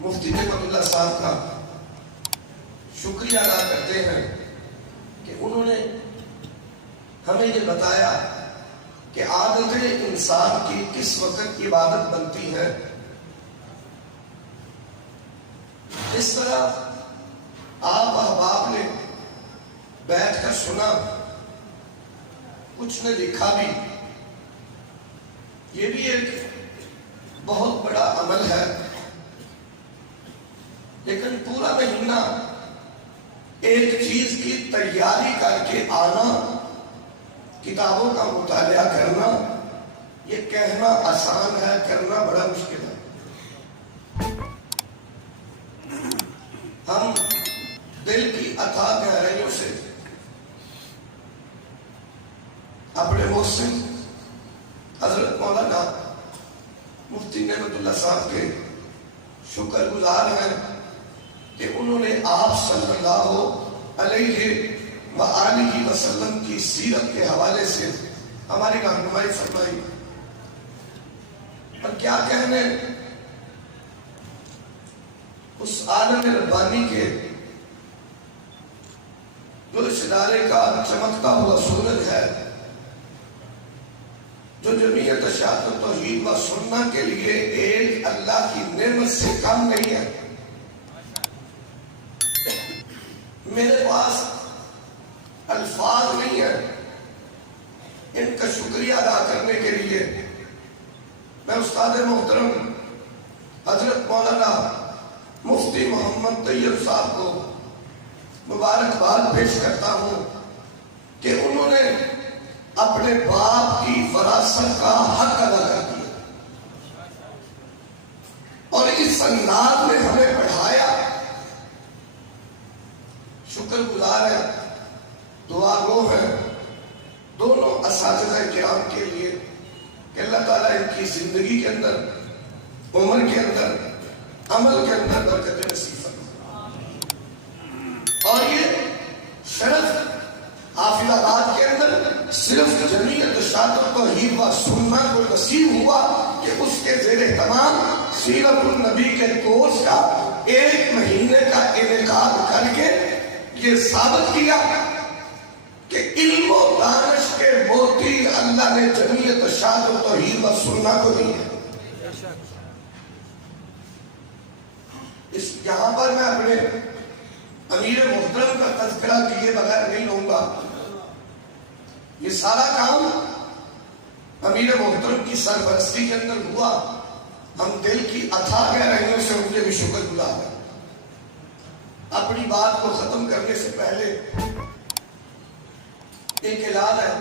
مفتی نعمت اللہ صاحب کا شکریہ ادا کرتے ہیں کہ انہوں نے ہمیں یہ بتایا کہ عادت انسان کی کس وقت عبادت بنتی ہے. اس طرح آپ احباب نے بیٹھ کر سنا، کچھ نے لکھا بھی. یہ بھی ایک بہت بڑا عمل ہے، لیکن پورا مہینہ ایک چیز کی تیاری کر کے آنا، کتابوں کا مطالعہ کرنا، یہ کہنا آسان ہے، کرنا بڑا مشکل ہے. ہم دل کی اتھاہ گہرائیوں سے اپنے محسن حضرت مولانا مفتی نعمت اللہ صاحب کے شکر گزار ہیں کہ انہوں نے آپ صلی اللہ علیہ وآلہ وسلم کی سیرت کے حوالے سے ہماری رہنمائی فرمائی. اور کیا کہنے اس عالم ربانی کے جو اس ادارے کا چمکتا ہوا سورج ہے، جو جمعیت اشاعت توحید و سنہ کے لیے ایک اللہ کی نعمت سے کم نہیں ہے. میرے پاس الفاظ نہیں ہے ان کا شکریہ ادا کرنے کے لیے. میں استاد محترم حضرت مولانا مفتی محمد طیب صاحب کو مبارکباد پیش کرتا ہوں کہ انہوں نے اپنے باپ کی وراثت کا حق ادا کر دیا اور اس انداز میں ہمیں پڑھایا. شکر گزار ہے، دعا گو ہے دونوں اساتذہ کرام کے لیے کہ اللہ تعالیٰ ان کی زندگی کے اندر، عمر کے اندر، عمل کے اندر برکت نصیب فرمائے. اور یہ شرف حافظ آباد کے اندر صرف جمعیت اشاعت توحید و سنہ کو نصیب ہوا کہ اس کے زیر اہتمام سیرت النبی کے کورس کا 1 مہینے کا انعقاد کر کے یہ ثابت کیا کہ علم و دانش کے موتی اللہ نے جمعیت اشاعت توحید و سنہ کو دی ہے. اس یہاں پر میں اپنے امیر محترم کا تذکرہ کیے بغیر نہیں رہوں گا. یہ سارا کام امیر محترم کی سرپرستی کے اندر ہوا. ہم دل کی اتھاہ گہرائیوں سے ان کے بھی شکر گزار ہیں. اپنی بات کو ختم کرنے سے پہلے ایک اعلان ہے.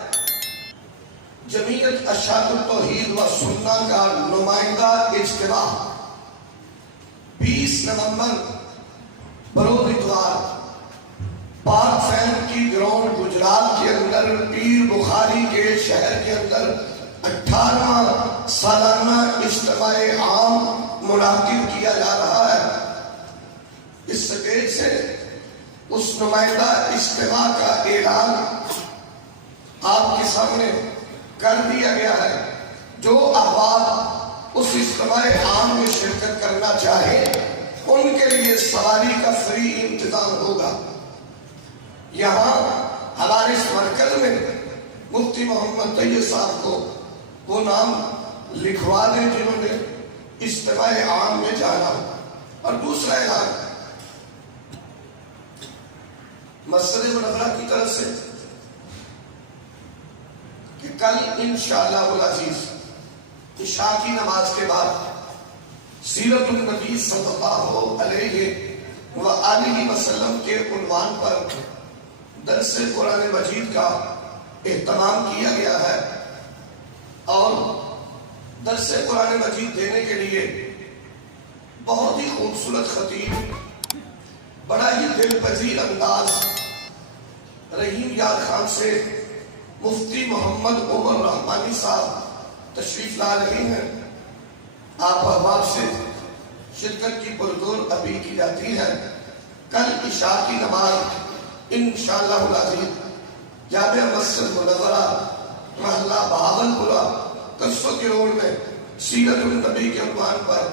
جمعیت اشاعت توحید و سنہ کا نمائندہ اجتماع 20 نومبر بروز اتوار پاک فین کی گراؤنڈ گجرات کے اندر پیر بخاری کے شہر کے اندر 18واں سالانہ اجتماع عام منعقد کیا جا رہا ہے. اس سٹیج سے اس نمائندہ اجتماع کا اعلان آپ کے سامنے کر دیا گیا ہے. جو احباب اس اجتماع عام میں شرکت کرنا چاہیں ان کے لیے سواری کا فری انتظام ہوگا. یہاں ہمارے اس مرکز میں مفتی محمد طیب صاحب کو وہ نام لکھوا دیں جنہوں نے اجتماع عام میں جانا. اور دوسرا اعلان مسجد منورہ کی طرف سے کہ کل انشاءاللہ العزیز عشاء کی نماز کے بعد سیرت النبی صلی اللہ علیہ وآلہ وسلم کے عنوان پر درس قرآن مجید کا اہتمام کیا گیا ہے. اور درس قرآن مجید دینے کے لیے بہت ہی خوبصورت خطیب، بڑا ہی دل پذیر انداز رحیم یار خان سے مفتی محمد عمر رحمانی صاحب تشریف لا رہے ہیں. آپ احباب سے شرکت کی پرزور اپیل کی جاتی ہے. کل عشاء کی نماز انشاءاللہ العزیز جامع مسجد منورہ محلہ بہاولپورہ 100 کروڑ میں سیرت النبی کے عنوان پر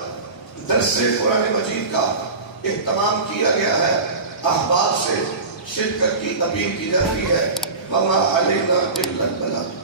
درس قرآن مجید کا اہتمام کیا گیا ہے، احباب سے شرکت کی اپیل کی جاتی ہے۔ وما علینا الا البلاغ۔